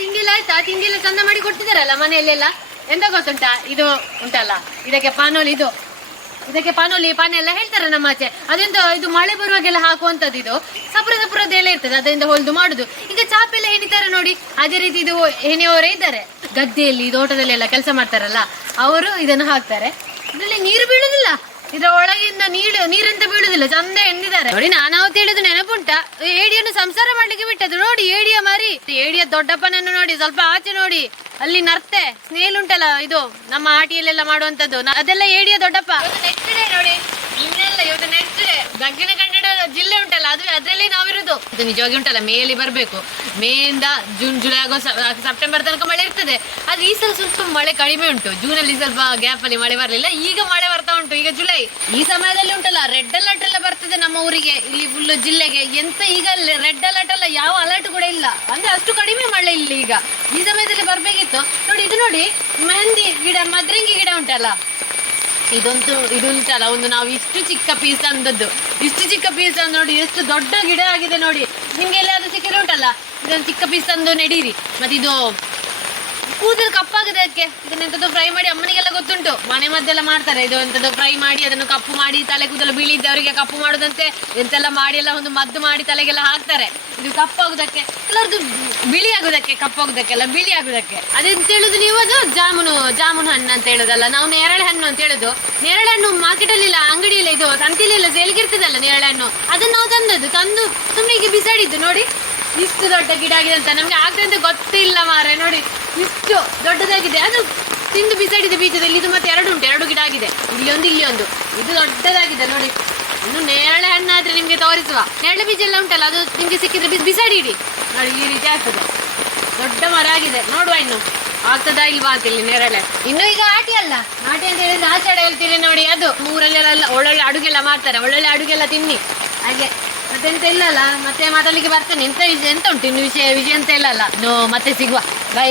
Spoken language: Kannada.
ತಿಂಡಿ ಎಲ್ಲ ಆಯ್ತಾ? ತಿಂಡಿ ಎಲ್ಲ ಚಂದ ಮಾಡಿ ಕೊಡ್ತಿದಾರಲ್ಲ ಮನೆಯಲ್ಲೆಲ್ಲ. ಎಂತ ಗೊತ್ತುಂಟಾ, ಇದು ಉಂಟಲ್ಲ ಇದಕ್ಕೆ ಪಾನೋಲಿ, ಇದಕ್ಕೆ ಪಾನೋಲಿ ಪಾನೆ ಎಲ್ಲ ಹೇಳ್ತಾರೆ ನಮ್ಮ ಆಚೆ. ಅದೆಂತ ಇದು ಮಳೆ ಬರುವಾಗೆಲ್ಲ ಹಾಕುವಂತದ್ದು. ಇದು ಸಪುರದ ಎಲ್ಲ ಇರ್ತದೆ, ಅದರಿಂದ ಹೊಲ್ದು ಮಾಡುದು. ಈಗ ಚಾಪೆ ಎಲ್ಲ ಹೆಣಿತಾರೆ ನೋಡಿ, ಅದೇ ರೀತಿ ಇದು ಹೆಣೆಯವರೇ ಇದ್ದಾರೆ. ಗದ್ದೆಯಲ್ಲಿ ತೋಟದಲ್ಲಿ ಎಲ್ಲ ಕೆಲಸ ಮಾಡ್ತಾರಲ್ಲ ಅವರು ಇದನ್ನು ಹಾಕ್ತಾರೆ. ಇದ್ರಲ್ಲಿ ನೀರು ಬೀಳುದಿಲ್ಲ, ಇದ್ರ ಒಳಗಿಂದ ನೀರಂತ ಬೀಳುದಿಲ್ಲ, ಚಂದ ಎಂದಿದ್ದಾರೆ ನೋಡಿ. ನಾನಾವತ್ತು ಹೇಳಿದ್ದು ನೆನಪುಂಟ, ಏಡಿಯನ್ನು ಸಂಸಾರ ಮಾಡ್ಲಿಕ್ಕೆ ಬಿಟ್ಟದ್ದು ನೋಡಿ. ಏಡಿಯ ಮರಿ, ಏಡಿಯ ದೊಡ್ಡಪ್ಪನನ್ನು ನೋಡಿ, ಸ್ವಲ್ಪ ಆಚೆ ನೋಡಿ, ಅಲ್ಲಿ ನರ್ತೆ ಸ್ನೇಲ್ ಉಂಟಲ್ಲ, ಇದು ನಮ್ಮ ಆಟಿಯಲ್ಲೆಲ್ಲ ಮಾಡುವಂತದ್ದು, ಅದೆಲ್ಲ ಏಡಿಯ ದೊಡ್ಡಪ್ಪ. ನೆಕ್ಸ್ಟ್ ಡೇ ನೋಡಿ, ಇನ್ನೆಲ್ಲ ಇವತ್ತು ನೆಕ್ಸ್ಟ್ ಡೇ ದಕ್ಷಿಣ ಕನ್ನಡ ಜಿಲ್ಲೆ ಉಂಟಲ್ಲ, ಅದ್ರಲ್ಲಿ ನಾವಿರುದು. ಇದು ನಿಜವಾಗಿ ಉಂಟಲ್ಲ, ಮೇಲಿ ಬರ್ಬೇಕು. ಮೇಯಿಂದ ಜೂನ್ ಜುಲೈ ಆಗಸ್ಟ್ ಸೆಪ್ಟೆಂಬರ್ ತನಕ ಮಳೆ ಇರ್ತದೆ. ಆದ್ರೆ ಈ ಸಲ ಸ್ವಲ್ಪ ಮಳೆ ಕಡಿಮೆ ಉಂಟು. ಜೂನ್ ಅಲ್ಲಿ ಸ್ವಲ್ಪ ಗ್ಯಾಪ್ ಅಲ್ಲಿ ಮಳೆ ಬರ್ಲಿಲ್ಲ, ಈಗ ಮಳೆ ಬರ್ತಾ ಉಂಟು. ಈಗ ಜುಲೈ ಈ ಸಮಯದಲ್ಲಿ ಉಂಟಲ್ಲ, ರೆಡ್ ಅಲರ್ಟ್ ಎಲ್ಲ ಬರ್ತದೆ ನಮ್ಮ ಊರಿಗೆ, ಇಲ್ಲಿ ಫುಲ್ ಜಿಲ್ಲೆಗೆ. ಎಂತ ಈಗ ರೆಡ್ ಅಲರ್ಟ್ ಅಲ್ಲ, ಯಾವ ಅಲರ್ಟ್ ಕೂಡ ಇಲ್ಲ, ಅಂದ್ರೆ ಅಷ್ಟು ಕಡಿಮೆ ಮಳೆ ಇಲ್ಲಿ. ಈಗ ಈ ಸಮಯದಲ್ಲಿ ಬರ್ಬೇಕಿತ್ತು ನೋಡಿ. ಇದು ನೋಡಿ, ಮೆಹಂದಿ ಗಿಡ, ಮದ್ರಂಗಿ ಗಿಡ ಉಂಟಲ್ಲ, ಇದು ಉಂಟಲ್ಲ ಒಂದು, ನಾವು ಇಷ್ಟು ಚಿಕ್ಕ ಪೀಸ್ ತಂದದ್ದು, ಇಷ್ಟು ಚಿಕ್ಕ ಪೀಸ್ ತಂದು ನೋಡಿ, ಎಷ್ಟು ದೊಡ್ಡ ಗಿಡ ಆಗಿದೆ ನೋಡಿ. ನಿಮ್ಗೆ ಎಲ್ಲಾದ್ರೂ ಸಿಕ್ಕಿದ್ರೆ ಉಂಟಲ್ಲ, ಇದೊಂದು ಚಿಕ್ಕ ಪೀಸ್ ತಂದು ನೆಡೀರಿ. ಮತ್ತೆ ಇದು ಕೂದಲು ಕಪ್ಪಾಗದಕ್ಕೆ ಇದನ್ನೆಂತದ್ದು ಫ್ರೈ ಮಾಡಿ, ಅಮ್ಮನಿಗೆಲ್ಲ ಗೊತ್ತುಂಟು, ಮನೆ ಮದ್ದೆಲ್ಲ ಮಾಡ್ತಾರೆ. ಇದು ಎಂತದ್ದು ಫ್ರೈ ಮಾಡಿ ಅದನ್ನು ಕಪ್ಪು ಮಾಡಿ, ತಲೆ ಕೂದಲು ಬೀಳಿದ್ದವರಿಗೆ ಕಪ್ಪು ಮಾಡೋದಂತೆ, ಎಂತೆಲ್ಲ ಮಾಡಿ ಎಲ್ಲ ಒಂದು ಮದ್ದು ಮಾಡಿ ತಲೆಗೆಲ್ಲ ಹಾಕ್ತಾರೆ. ಇದು ಕಪ್ಪಾಗುದಕ್ಕೆ, ಎಲ್ಲರದ್ದು ಬಿಳಿ ಆಗುದಕ್ಕೆ, ಕಪ್ಪಾಗುದಕ್ಕೆಲ್ಲ ಬಿಳಿ ಆಗುದಕ್ಕೆ. ಅದೆಂತ ಹೇಳುದು ನೀವು, ಅದು ಜಾಮೂನು ಹಣ್ಣು ಅಂತ ಹೇಳುದಲ್ಲ, ನಾವು ನೇರಳೆ ಹಣ್ಣು ಅಂತ ಹೇಳುದು. ನೇರಳೆ ಹಣ್ಣು ಮಾರ್ಕೆಟಲ್ಲಿ ಇಲ್ಲ, ಅಂಗಡಿಯಲ್ಲಿ ಇದು ಸಂತಿಲಿಲ್ಲ, ಸೇಲ್ಗಿರ್ತದಲ್ಲ ನೇರಳೆ ಹಣ್ಣು, ಅದನ್ನ ನಾವು ತಂದು ಸುಮ್ಮನೆ ಈಗ ಬಿಸಾಡಿದ್ದು ನೋಡಿ. ಇಷ್ಟು ದೊಡ್ಡ ಗಿಡ ಆಗಿದೆ ಅಂತ ನಮ್ಗೆ ಆಗ್ತದೆ ಗೊತ್ತಿಲ್ಲ ಮಾರೆ. ನೋಡಿ ಇಷ್ಟು ದೊಡ್ಡದಾಗಿದೆ, ಅದು ತಿಂದು ಬಿಸಾಡಿದೆ ಬೀಜದಲ್ಲಿ. ಇದು ಮತ್ತೆ ಎರಡು ಗಿಡ ಆಗಿದೆ, ಇಲ್ಲಿ ಒಂದು ಇದು ದೊಡ್ಡದಾಗಿದೆ ನೋಡಿ. ಇನ್ನು ನೇರಳೆ ಹಣ್ಣು ಆದ್ರೆ ನಿಮ್ಗೆ ತೋರಿಸುವ. ನೇರಳೆ ಬೀಜ ಎಲ್ಲ ಉಂಟಲ್ಲ, ಅದು ನಿಮ್ಗೆ ಸಿಕ್ಕಿದ್ರೆ ಬಿಸಾಡಿ ಇಡಿ ನೋಡಿ, ಈ ರೀತಿ ಆಗ್ತದೆ. ದೊಡ್ಡ ಮರ ಆಗಿದೆ, ನೋಡುವ ಇನ್ನು ಆಗ್ತದಾ ಇಲ್ವಾ ಅಂತ. ಇಲ್ಲಿ ನೇರಳೆ ಇನ್ನು ಈಗ ಆಟಿ ಅಂತ ಹೇಳಿದ್ರೆ ಆಚಾಡ ಹೇಳ್ತೀರಿ ನೋಡಿ. ಅದು ಊರಲ್ಲೆಲ್ಲ ಒಳ್ಳೊಳ್ಳೆ ಅಡುಗೆಲ್ಲ ಮಾಡ್ತಾರೆ, ಒಳ್ಳೊಳ್ಳೆ ಅಡುಗೆಲ್ಲ ತಿನ್ನಿ ಹಾಗೆ. ಮತ್ತೆಂತ ಇಲ್ಲಲ್ಲ, ಮತ್ತೆ ಮಾತಾಡ್ಲಿಕ್ಕೆ ಬರ್ತೇನೆ. ಎಂತ ಉಂಟು ಇನ್ನು ವಿಷಯ ಅಂತ ಇಲ್ಲಲ್ಲ. ಮತ್ತೆ ಸಿಗುವ, ಬೈ.